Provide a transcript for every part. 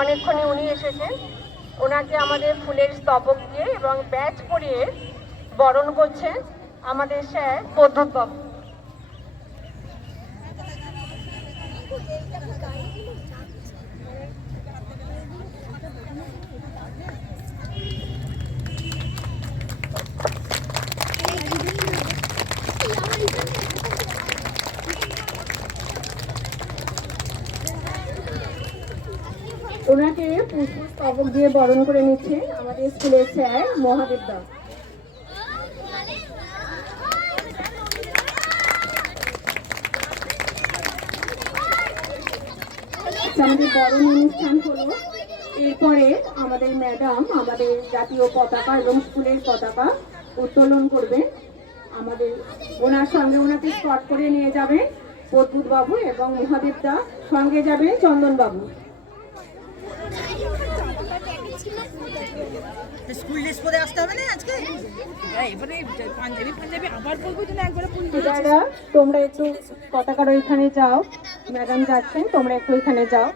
অনেকক্ষণে উনি এসেছেন। ওনাকে আমাদের ফুলের স্তবক দিয়ে এবং ব্যাচ পরিয়ে বরণ করছেন আমাদের স্যার বাবু ওনাকে স্তবক দিয়ে বরণ করে নিচ্ছে আমাদের স্কুলের স্যার মহাদেব দাস আমাদের বরণ অনুষ্ঠান হলো। এরপরে আমাদের ম্যাডাম আমাদের জাতীয় পতাকা এবং স্কুলের পতাকা উত্তোলন করবে। আমাদের ওনার সঙ্গে ওনাকে স্পট করে নিয়ে যাবে পদ্মুত বাবু এবং মহাদেব দা সঙ্গে যাবে চন্দন স্কুল ড্রেস পরে আসতে হবে না আজকে? হ্যাঁ, এবারে পাঞ্জাবি পাঞ্জাবি আবার একবারে দাদা তোমরা একটু পতাকার ওইখানে যাও। ম্যাডাম যাচ্ছেন তোমরা একটু ওইখানে যাও।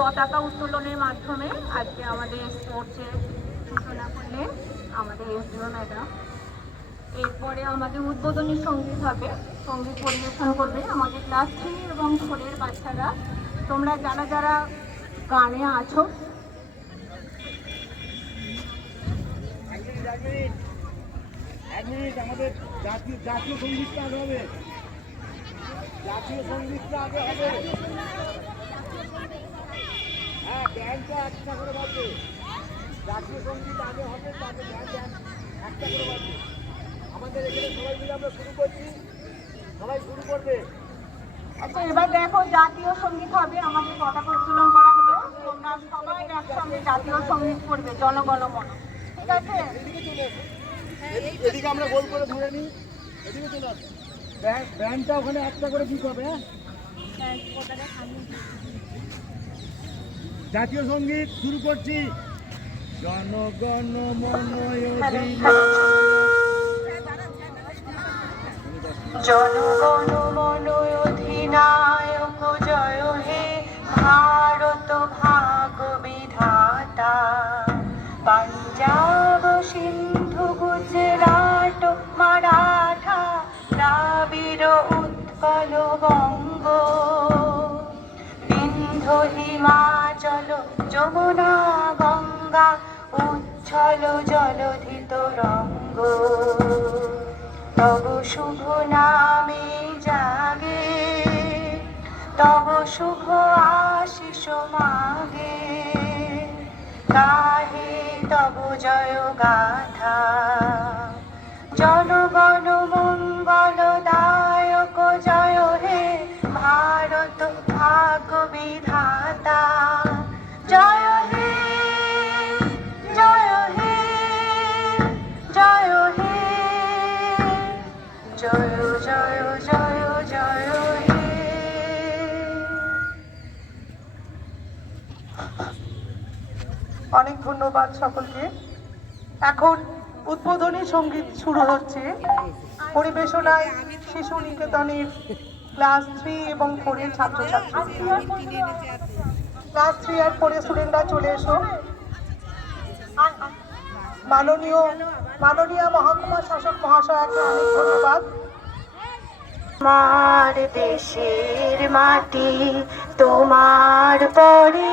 পতাকা উত্তোলনের মাধ্যমে আজকে আমাদের স্পোর্টসের সূচনা করলেন আমাদের এসডিও ম্যাডাম। এরপরে আমাদের উদ্বোধনী সংগীত হবে। সংগীত পরিবেশন করবে আমাদের ক্লাস থ্রি এবং ফোরের বাচ্চারা। তোমরা যারা যারা গানে আছো জাতীয় সঙ্গীতটা আগে হবে। জাতীয় সঙ্গীতটা আগে হবে হ্যাঁ ব্যান্ডটা একটা করে বাজবে জাতীয় সংগীত আগে হবে তারপরে ব্যান্ড একটা করে বাজবে আমাদের এখানে সবাই মিলে আমরা শুরু করছি সবাই শুরু করবে আচ্ছা এবার দেখো জাতীয় সংগীত হবে আমাদের পতাকা উত্তোলন করা হলো। তোমরা সবাই একসঙ্গে জাতীয় সংগীত করবে জনগণ মন ঠিক আছে? এদিকে আমরা গোল করে ধরে নিই। এদিকে চলে আসুন ব্যান্ডটা ওখানে একটা করে দিতে হবে হ্যাঁ? জাতীয় সংগীত শুরু করছি। জনগণ জনগণ মন অধিনায়ক, জয় হে ভারত ভাগ বিধাতা। পাঞ্জাব, সিন্ধু, গুজরাট, মারাঠা, দ্রাবিড় উৎকল বঙ্গ। বিন্ধু হিমাচল যমুনা গঙ্গা উচ্ছল জলধিত রঙ্গ। তব শুভ নামে জাগে, তব শুভ আশিস মাগে। গাহে তব জয় গাথা, জনগণ মঙ্গল ধন্যবাদ সকলকে। এখন উদ্বোধনী সংগীত শুরু হচ্ছে। পরিবেশনায় শিশু নিকেতনের ক্লাস থ্রি এবং ফোরের ছাত্রছাত্রী ক্লাস থ্রি আর ফোরের স্টুডেন্টরা চলে এসো। মাননীয় মাননীয় মহকুমা শাসক মহাশয়কে অনেক ধন্যবাদ। আমার দেশের মাটি তোমার পরে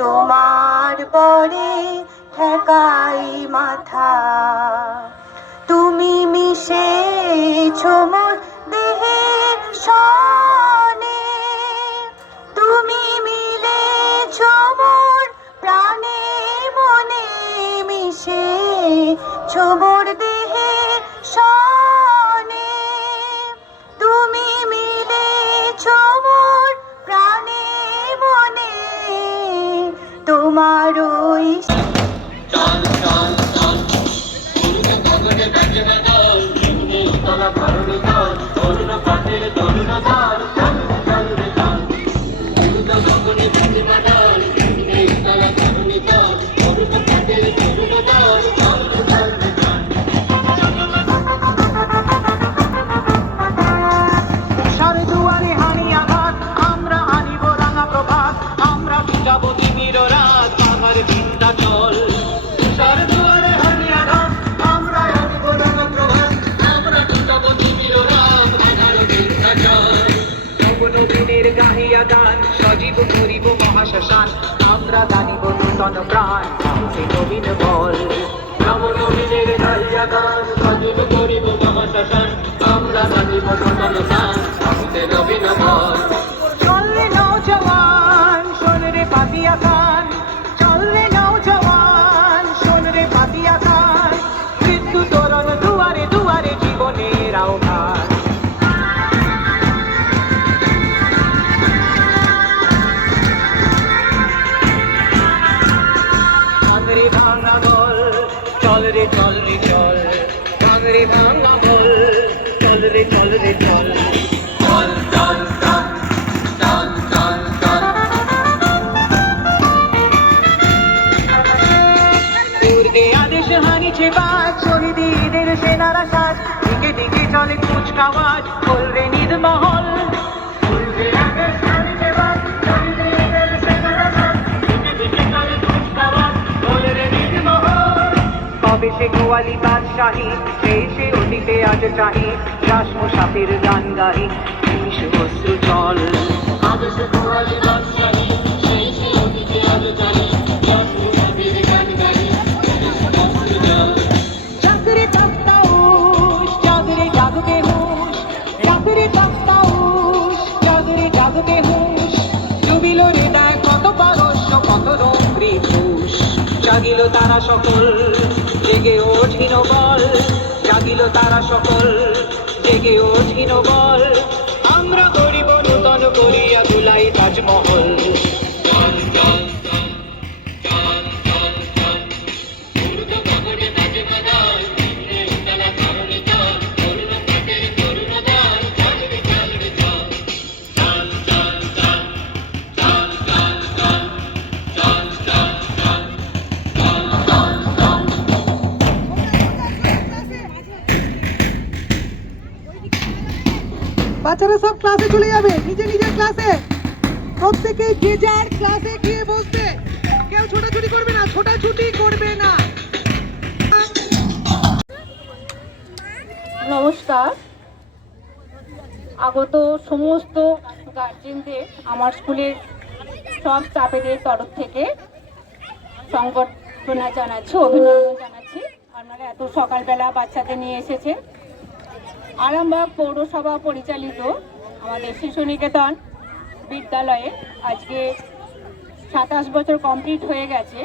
তোমার পরে ঠেকাই মাথা। তুমি মিশে মোর দেহের সনে। তুমি মিলে মোর প্রাণে মনে মিশে মোর Thank you. গান সজীব করিব মহাশ্মশান, আমরা দানিব নূতন প্রাণ সে নবীন বল। নবনবীনের গাহিয়া গান সজীব করিব মহাশ্মশান, আমরা জানিব নূতন প্রাণ নবীন বল। সে গোয়ালি বাদশাহী সেই সে অতীতে আজ চাহি শ্বাস মুসাফির গান গাহি অশ্রু জল। আজ সে সকল জেগে ওঠিন বল ক্লাসে চলে যাবে, নিজে নিজের ক্লাসে প্রত্যেকে যে যার ক্লাসে গিয়ে বসবে। কেউ ছোটাছুটি করবে না, ছোটাছুটি করবে না। নমস্কার। আগত সমস্ত গার্জেনদের আমার স্কুলের সব স্টাফেদের তরফ থেকে সংবর্ধনা জানাচ্ছি, অভিনন্দন জানাচ্ছি। আপনারা এত সকালবেলা বাচ্চাদের নিয়ে এসেছেন। আরামবাগ পৌরসভা পরিচালিত আমাদের শিশু নিকেতন বিদ্যালয়ে আজকে সাতাশ বছর কমপ্লিট হয়ে গেছে।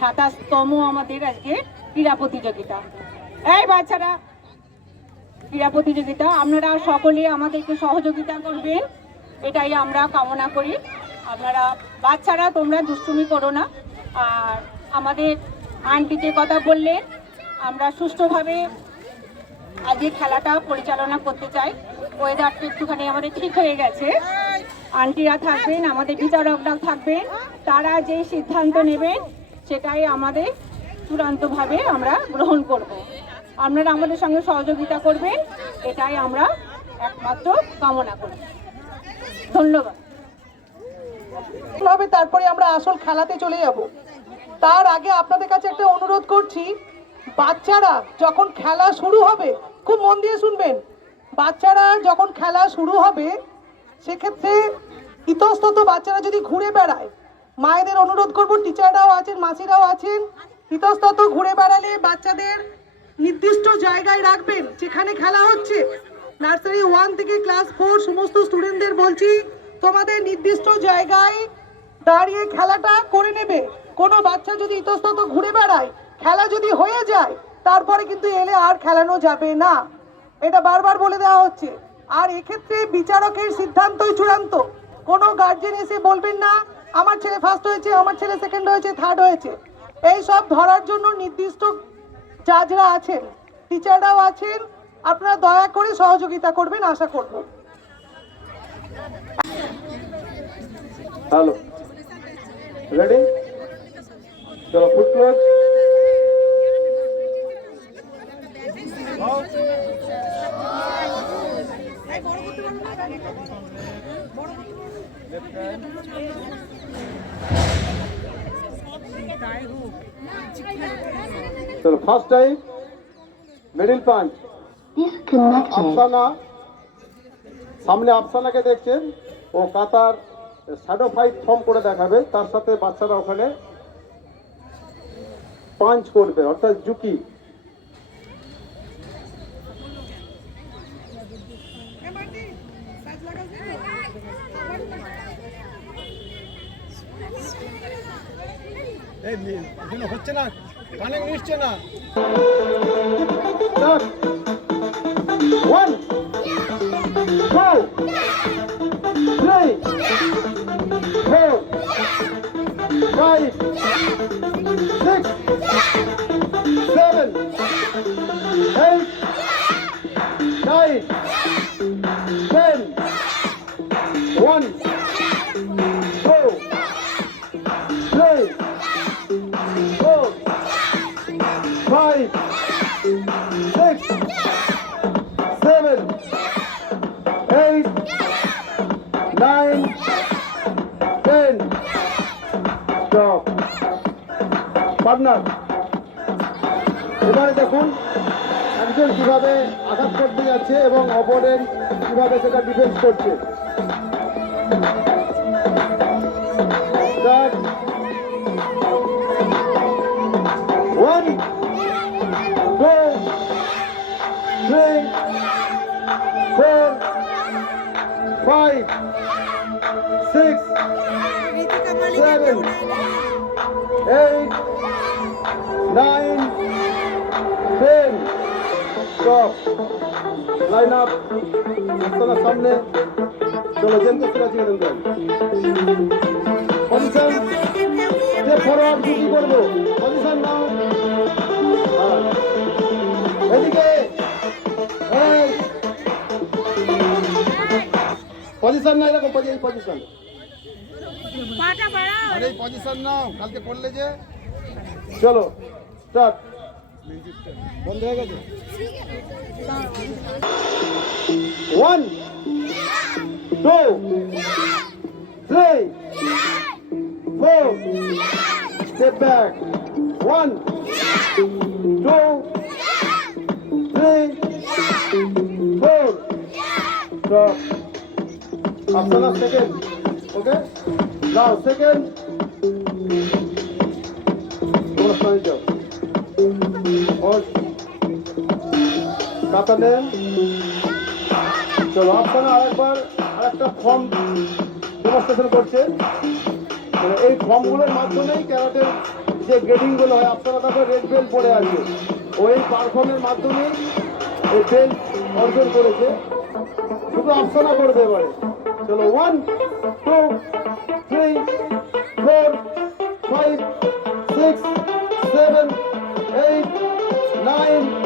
সাতাশতম আমাদের আজকে ক্রীড়া প্রতিযোগিতা। এই বাচ্চারা, ক্রীড়া প্রতিযোগিতা, আপনারা সকলে আমাদেরকে সহযোগিতা করবেন। এটাই আমরা কামনা করি। আপনারা, বাচ্চারা, তোমরা দুষ্টুমি করো না। আর আমাদের আন্টি যে কথা বললেন, আমরা সুষ্ঠুভাবে আজকে খেলাটা পরিচালনা করতে চাই। ওয়েদারটা একটুখানি আমাদের ঠিক হয়ে গেছে। আন্টিরা থাকবেন, আমাদের বিচারকরা থাকবেন। তারা যে সিদ্ধান্ত নেবেন, সেটাই আমাদের চূড়ান্তভাবে আমরা গ্রহণ করব। আপনারা আমাদের সঙ্গে সহযোগিতা করবেন, এটাই আমরা একমাত্র কামনা করি। ধন্যবাদ। হবে তারপরে আমরা আসল খেলাতে চলে যাব। তার আগে আপনাদের কাছে একটা অনুরোধ করছি, বাচ্চারা যখন খেলা শুরু হবে খুব মন দিয়ে শুনবেন। বাচ্চারা যখন খেলা শুরু হবে, সেক্ষেত্রে ইতস্তত বাচ্চারা যদি ঘুরে বেড়ায়, মায়েদের অনুরোধ করব, টিচাররাও আছেন, মাসিরাও আছেন, ইতস্তত ঘুরে বেড়ালে বাচ্চাদের নির্দিষ্ট জায়গায় রাখবেন, যেখানে খেলা হচ্ছে। নার্সারি ওয়ান থেকে ক্লাস ফোর সমস্ত স্টুডেন্টদের বলছি, তোমাদের নির্দিষ্ট জায়গায় দাঁড়িয়ে খেলাটা করে নেবে। কোনো বাচ্চা যদি ইতস্তত ঘুরে বেড়ায়, খেলা যদি হয়ে যায় তারপরে কিন্তু এলে আর খেলানো যাবে না। এটা বারবার বলে দেওয়া হচ্ছে। আর এক্ষেত্রে বিচারকের সিদ্ধান্তই চূড়ান্ত। কোনো গার্জেন এসে বলবেন না, আমার ছেলে ফার্স্ট হয়েছে, আমার ছেলে সেকেন্ড হয়েছে থার্ড হয়েছে। এই সব ধরার জন্য নির্দিষ্ট জাজরা আছেন টিচাররাও আছেন। আপনারা দয়া করে সহযোগিতা করবেন, আশা করব। হ্যালো রেডি চলো ক্লোজ চলো first time middle punch Afsana সামনে আফসানাকে দেখছেন। ও কাতার শ্যাডো ফাইট ফর্ম করে দেখাবে। তার সাথে বাচ্চারা ওখানে পাঞ্চ করবে অর্থাৎ জুকি হচ্ছে না কানে নিচ্ছে না one two three, four, five, six, seven, eight, nine, ten, one, Partner এবারে দেখুন একজন কীভাবে আঘাত করতে যাচ্ছে এবং অপরের কীভাবে সেটা ডিফেন্স করছে। Line আপ আপনারা সামনে। চলো জেন করতে রাজি হলেন তো পজিশন যে ফরওয়ার্ড কি করব পজিশন নাও। হ্যাঁ। এদিকে এই। পজিশন না এরকম পজিশন। এই পজিশন নাও কালকে করলে যে। চলো স্টার্ট। বন্ধ হয়ে গেছে one two three four step back one two three four stop আপনারা সেকেন্ড ওকে যাও সেকেন্ড তোমরা সরে যাও ওর কাতা চলো, আপনারা আরেকবার, আরেকটা ফর্ম ডেমনস্ট্রেশন করছে। মানে এই ফর্মগুলোর মাধ্যমেই ক্যারাটের যে গ্রেডিংগুলো হয়, আপনারা তারপর রেড বেল্ট পড়ে আছে ওই পারফর্মের মাধ্যমেই এই বেল্ট অর্জন করেছে। শুধু আফসানা করবে এবারে। চলো one two three four five six seven time.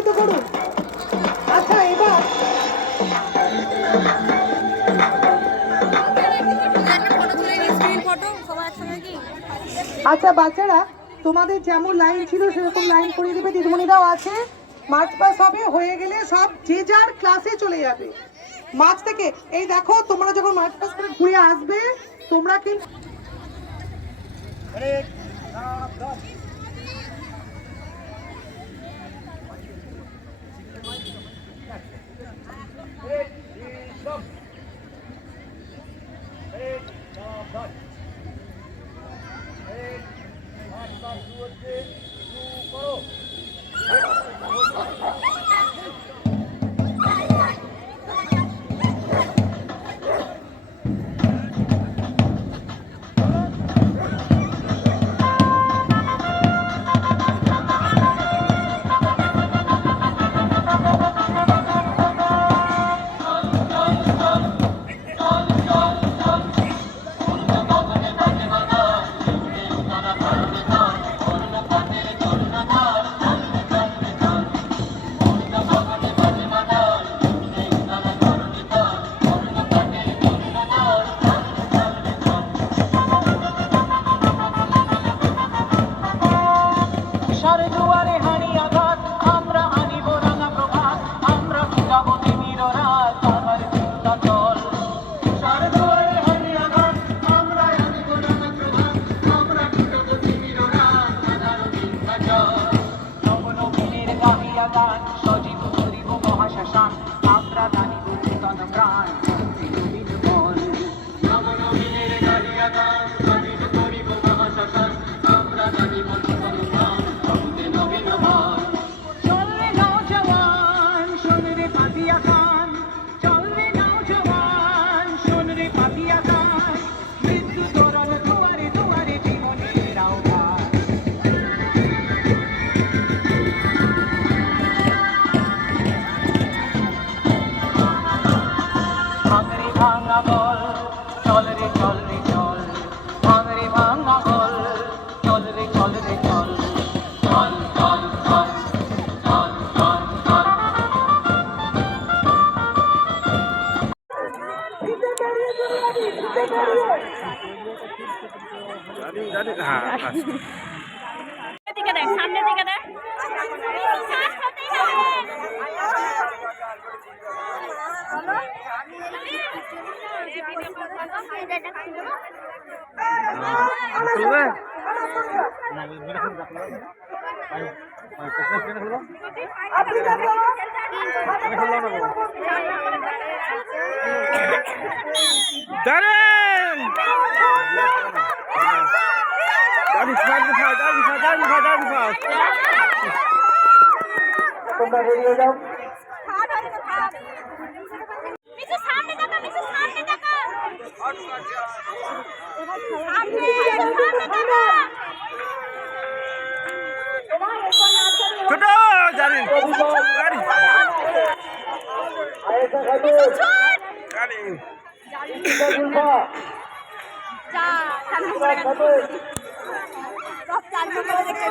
উৎসাহিত করুন। আচ্ছা এবার আচ্ছা বাচ্চারা, তোমাদের যেমন লাইন ছিল, সেরকম লাইন করিয়ে দেবে। দিদিমণিরাও আছে। মার্চ পাস হবে, হয়ে গেলে সব যে যার ক্লাসে চলে যাবে। মার্চ থেকে, এই দেখো, তোমরা যখন মার্চ পাস করে ঘুরে আসবে, তোমরা কিন্তু próxima. তোমরা বেরিয়ে যাও ছোট জানি গাড়ি দেখতে